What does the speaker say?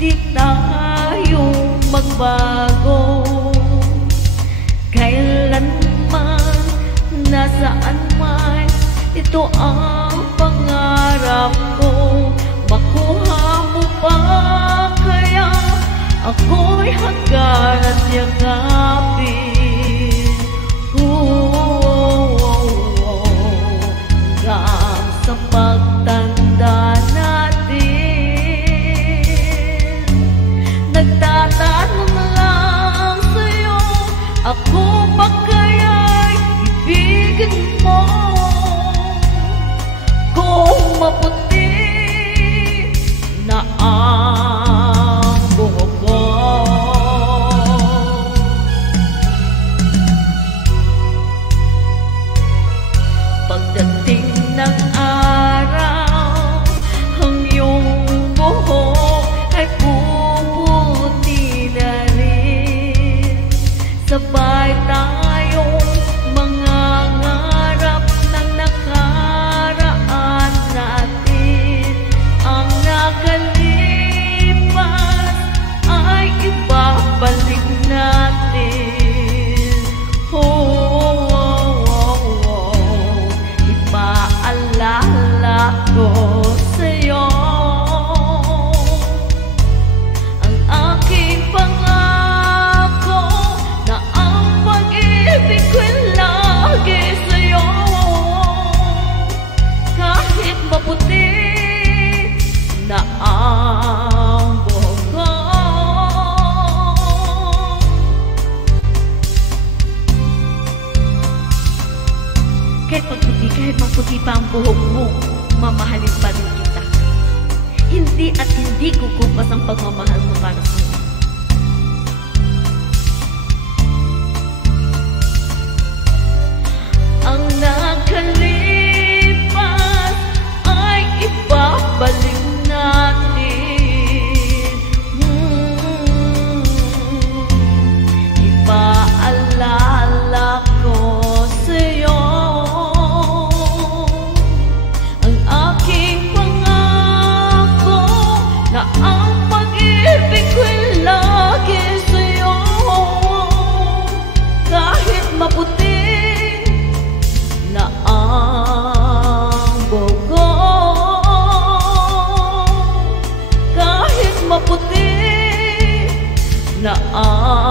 Hindi tayo magbago kailanman, nasaan man. Ito ang pangarap ko. Makuha mo pa kaya ako'y hanggang at yakapin. Hanggang sa pagtanda natin, nagtatanong lang sa'yo, ako ba kaya'y ibigin mo? Kung maputi na ang buhok ko, pagdating ng araw, ang iyong buhok ay puputi na rin. Sabay tayong mangangarap ng nakaraan natin. Ang nakalipas ay ibabalik natin. Ipaalala ko sa'yo ang aking pangako na ang pag-ibig ko'y lagi sa'yo. Kahit maputi na ang buhok ko, kahit maputi, kahit maputi pa ang buhok mo, mamahalin pa rin kita. Hindi at hindi kukupas ang pagmamahal mo para sa'yo. Ang nakalipas ay ibabalik natin. Ipaalala ko sa'yo ang aking pangako na ang pag-ibig ko'y lagi sa'yo. Kahit maputi na ang buhok ko, kahit maputi na ang